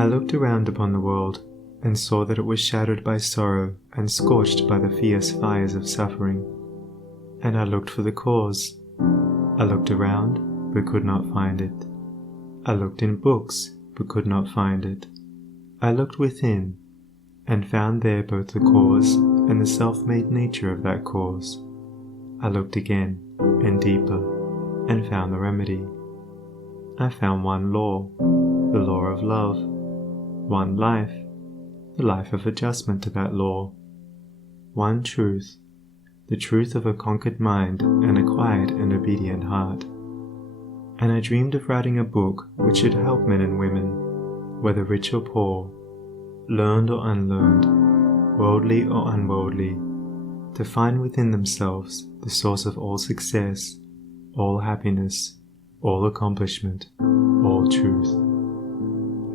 I looked around upon the world, and saw that it was shadowed by sorrow and scorched by the fierce fires of suffering. And I looked for the cause. I looked around, but could not find it. I looked in books, but could not find it. I looked within, and found there both the cause and the self-made nature of that cause. I looked again, and deeper, and found the remedy. I found one law, the law of love, one life, the life of adjustment to that law, one truth, the truth of a conquered mind and a quiet and obedient heart. And I dreamed of writing a book which should help men and women, whether rich or poor, learned or unlearned, worldly or unworldly, to find within themselves the source of all success, all happiness, all accomplishment, all truth.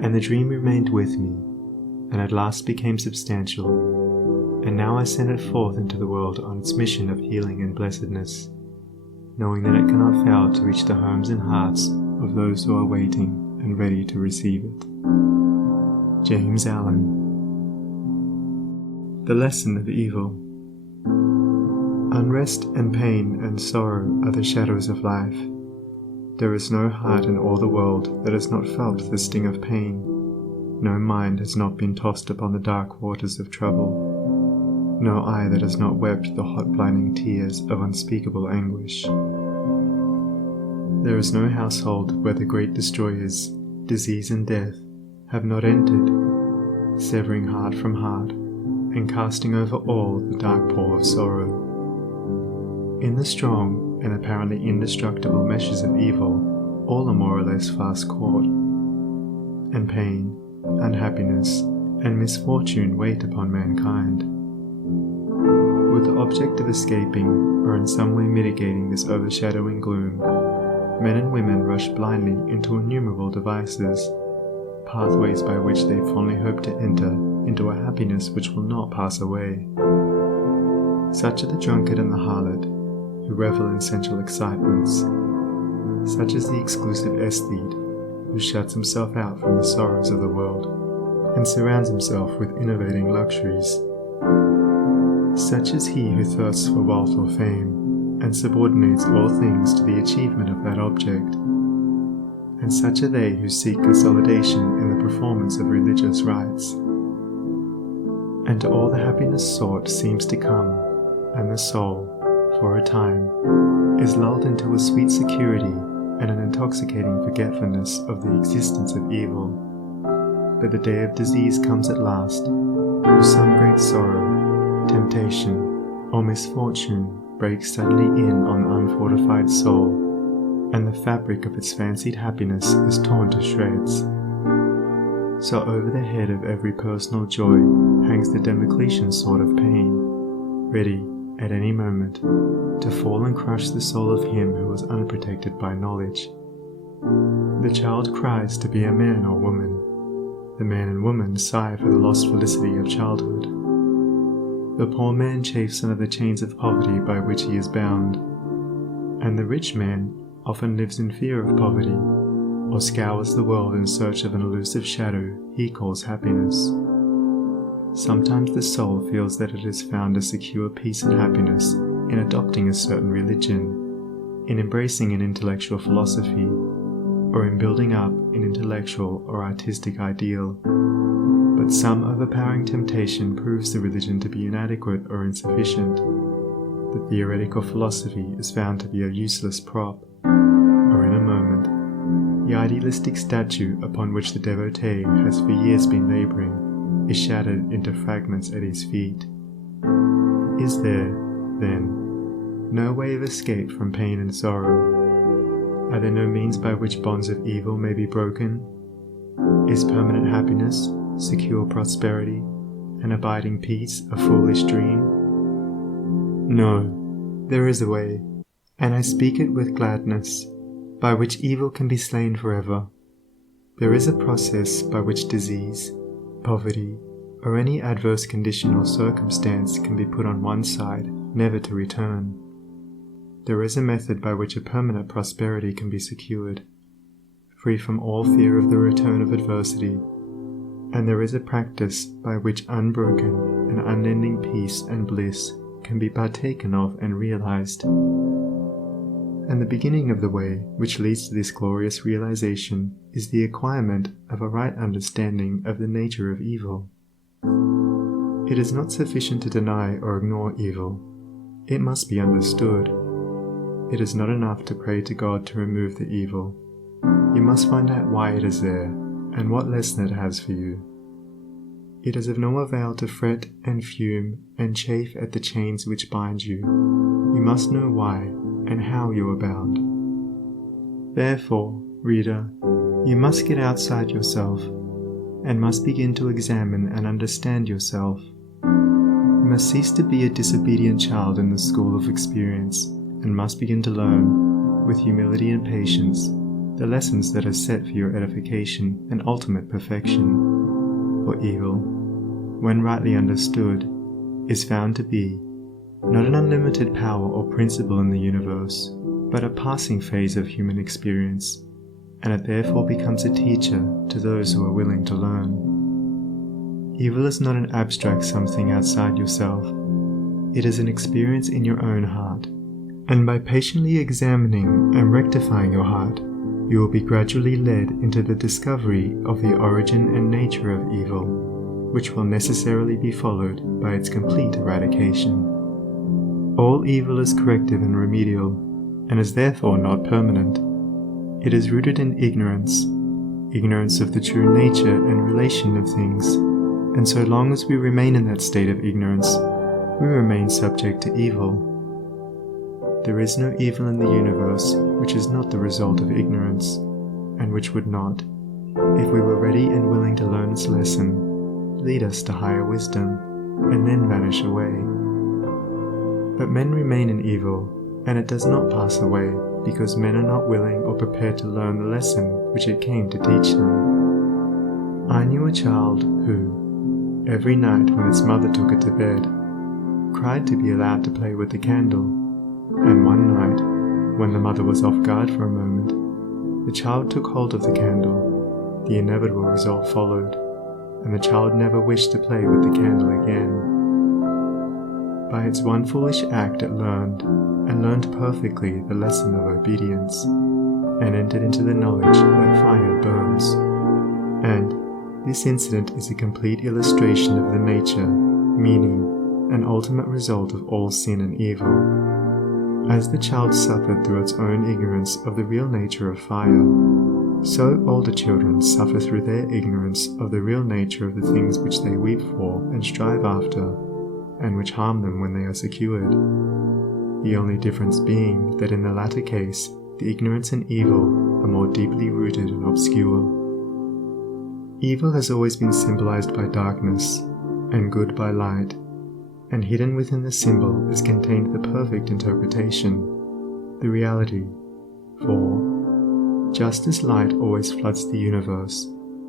And the dream remained with me, and at last became substantial, and now I send it forth into the world on its mission of healing and blessedness, knowing that it cannot fail to reach the homes and hearts of those who are waiting and ready to receive it. James Allen. The Lesson of Evil. Unrest and pain and sorrow are the shadows of life. There is no heart in all the world that has not felt the sting of pain. No mind has not been tossed upon the dark waters of trouble. No eye that has not wept the hot blinding tears of unspeakable anguish. There is no household where the great destroyers, disease and death, have not entered, severing heart from heart, and casting over all the dark pall of sorrow. In the strong and apparently indestructible meshes of evil, all are more or less fast caught, and pain, unhappiness, and misfortune wait upon mankind. With the object of escaping, or in some way mitigating this overshadowing gloom, men and women rush blindly into innumerable devices, pathways by which they fondly hope to enter into a happiness which will not pass away. Such are the drunkard and the harlot, who revel in sensual excitements. Such is the exclusive aesthete, who shuts himself out from the sorrows of the world, and surrounds himself with innovating luxuries. Such is he who thirsts for wealth or fame, and subordinates all things to the achievement of that object. And such are they who seek consolidation in the performance of religious rites. And to all the happiness sought seems to come, and the soul, for a time, is lulled into a sweet security and an intoxicating forgetfulness of the existence of evil. But the day of disease comes at last, or some great sorrow, temptation, or misfortune breaks suddenly in on the unfortified soul, and the fabric of its fancied happiness is torn to shreds. So over the head of every personal joy hangs the Damocletian sword of pain, ready, at any moment, to fall and crush the soul of him who was unprotected by knowledge. The child cries to be a man or woman. The man and woman sigh for the lost felicity of childhood. The poor man chafes under the chains of poverty by which he is bound, and the rich man often lives in fear of poverty, or scours the world in search of an elusive shadow he calls happiness. Sometimes the soul feels that it has found a secure peace and happiness in adopting a certain religion, in embracing an intellectual philosophy, or in building up an intellectual or artistic ideal. But some overpowering temptation proves the religion to be inadequate or insufficient. The theoretical philosophy is found to be a useless prop, or in a moment, the idealistic statue upon which the devotee has for years been laboring is shattered into fragments at his feet. Is there, then, no way of escape from pain and sorrow? Are there no means by which bonds of evil may be broken? Is permanent happiness, secure prosperity, and abiding peace a foolish dream? No, there is a way, and I speak it with gladness, by which evil can be slain forever. There is a process by which disease, poverty, or any adverse condition or circumstance can be put on one side, never to return. There is a method by which a permanent prosperity can be secured, free from all fear of the return of adversity, and there is a practice by which unbroken and unending peace and bliss can be partaken of and realized. And the beginning of the way which leads to this glorious realization is the acquirement of a right understanding of the nature of evil. It is not sufficient to deny or ignore evil. It must be understood. It is not enough to pray to God to remove the evil. You must find out why it is there and what lesson it has for you. It is of no avail to fret and fume and chafe at the chains which bind you. You must know why and how you are bound. Therefore, reader, you must get outside yourself and must begin to examine and understand yourself. You must cease to be a disobedient child in the school of experience and must begin to learn, with humility and patience, the lessons that are set for your edification and ultimate perfection. For evil, when rightly understood, is found to be not an unlimited power or principle in the universe, but a passing phase of human experience, and it therefore becomes a teacher to those who are willing to learn. Evil is not an abstract something outside yourself. It is an experience in your own heart, and by patiently examining and rectifying your heart, you will be gradually led into the discovery of the origin and nature of evil, which will necessarily be followed by its complete eradication. All evil is corrective and remedial, and is therefore not permanent. It is rooted in ignorance of the true nature and relation of things, and so long as we remain in that state of ignorance, we remain subject to evil. There is no evil in the universe which is not the result of ignorance, and which would not, if we were ready and willing to learn its lesson, lead us to higher wisdom, and then vanish away. But men remain in evil, and it does not pass away, because men are not willing or prepared to learn the lesson which it came to teach them. I knew a child who, every night when its mother took it to bed, cried to be allowed to play with the candle, and one night, when the mother was off guard for a moment, the child took hold of the candle. The inevitable result followed, and the child never wished to play with the candle again. By its one foolish act it learned perfectly the lesson of obedience, and entered into the knowledge that fire burns. And this incident is a complete illustration of the nature, meaning, and ultimate result of all sin and evil. As the child suffered through its own ignorance of the real nature of fire, so older children suffer through their ignorance of the real nature of the things which they weep for and strive after, and which harm them when they are secured. The only difference being that in the latter case, the ignorance and evil are more deeply rooted and obscure. Evil has always been symbolized by darkness, and good by light, and hidden within the symbol is contained the perfect interpretation, the reality. For, just as light always floods the universe,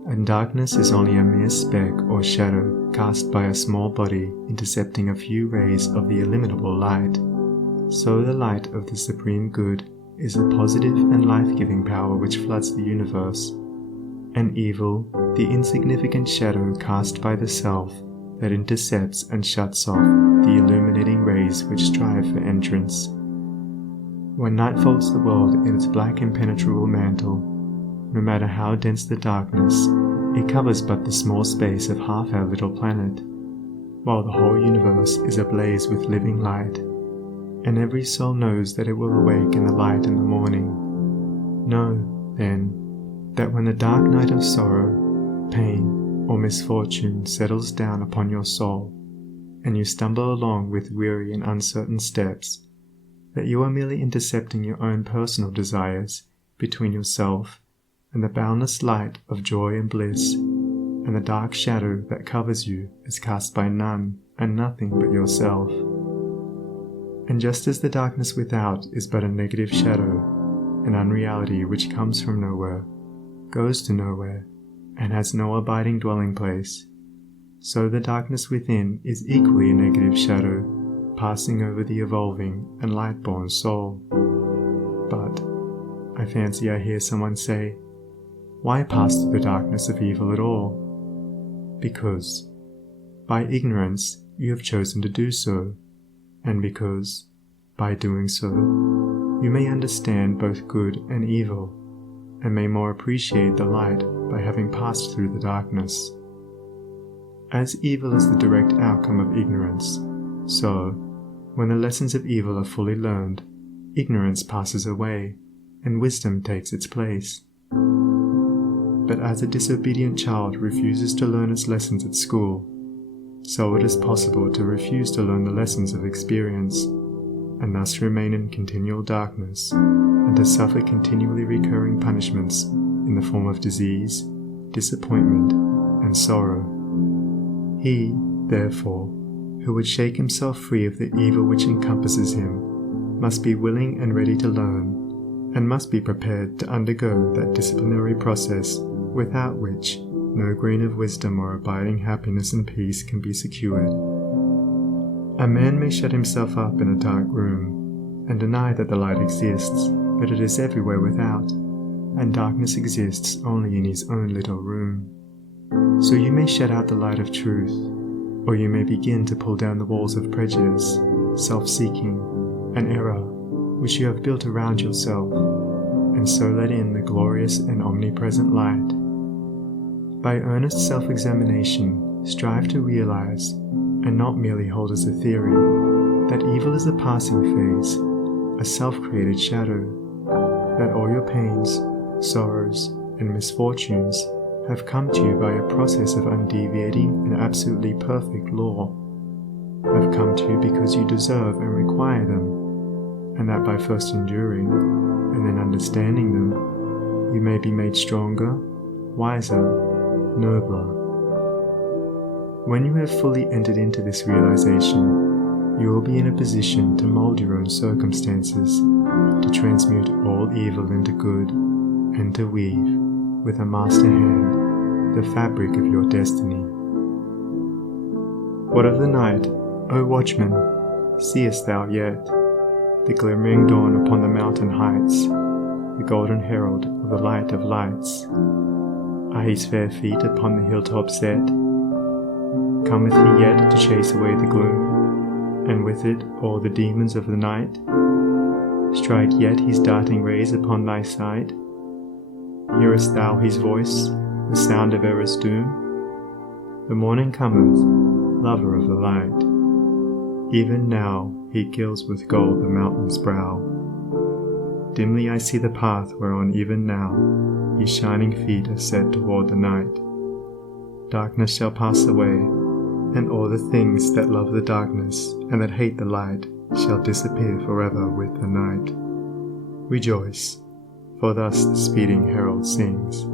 and darkness is only a mere speck or shadow cast by a small body intercepting a few rays of the illimitable light, so the light of the Supreme Good is a positive and life-giving power which floods the universe, and evil, the insignificant shadow cast by the self that intercepts and shuts off the illuminating rays which strive for entrance. When night folds the world in its black impenetrable mantle, no matter how dense the darkness, it covers but the small space of half our little planet, while the whole universe is ablaze with living light, and every soul knows that it will awake in the light in the morning. Know, then, that when the dark night of sorrow, pain, or misfortune settles down upon your soul, and you stumble along with weary and uncertain steps, that you are merely intercepting your own personal desires between yourself and the boundless light of joy and bliss, and the dark shadow that covers you is cast by none and nothing but yourself. And just as the darkness without is but a negative shadow, an unreality which comes from nowhere, goes to nowhere, and has no abiding dwelling place, so the darkness within is equally a negative shadow, passing over the evolving and light-born soul. But, I fancy I hear someone say, why pass through the darkness of evil at all? because by ignorance you have chosen to do so, and because, by doing so, you may understand both good and evil, and may more appreciate the light by having passed through the darkness. As evil is the direct outcome of ignorance, so, when the lessons of evil are fully learned, ignorance passes away, and wisdom takes its place. But as a disobedient child refuses to learn its lessons at school, so it is possible to refuse to learn the lessons of experience, and thus remain in continual darkness, and to suffer continually recurring punishments in the form of disease, disappointment, and sorrow. He, therefore, who would shake himself free of the evil which encompasses him, must be willing and ready to learn, and must be prepared to undergo that disciplinary process without which no grain of wisdom or abiding happiness and peace can be secured. A man may shut himself up in a dark room, and deny that the light exists, but it is everywhere without, and darkness exists only in his own little room. So you may shut out the light of truth, or you may begin to pull down the walls of prejudice, self-seeking, and error which you have built around yourself, and so let in the glorious and omnipresent light. By earnest self-examination, strive to realize, and not merely hold as a theory, that evil is a passing phase, a self-created shadow, that all your pains, sorrows, and misfortunes have come to you by a process of undeviating and absolutely perfect law, have come to you because you deserve and require them, and that by first enduring, and then understanding them, you may be made stronger, wiser, nobler. When you have fully entered into this realization, you will be in a position to mold your own circumstances, to transmute all evil into good, and to weave, with a master hand, the fabric of your destiny. What of the night, O watchman, seest thou yet? The glimmering dawn upon the mountain heights, the golden herald of the light of lights. Are his fair feet upon the hilltop set? Cometh he yet to chase away the gloom, and with it all the demons of the night? Strike yet his darting rays upon thy sight? Hearest thou his voice, the sound of error's doom? The morning cometh, lover of the light. Even now he gilds with gold the mountain's brow. Dimly I see the path whereon even now his shining feet are set toward the night. Darkness shall pass away, and all the things that love the darkness and that hate the light shall disappear forever with the night. Rejoice, for thus the speeding herald sings.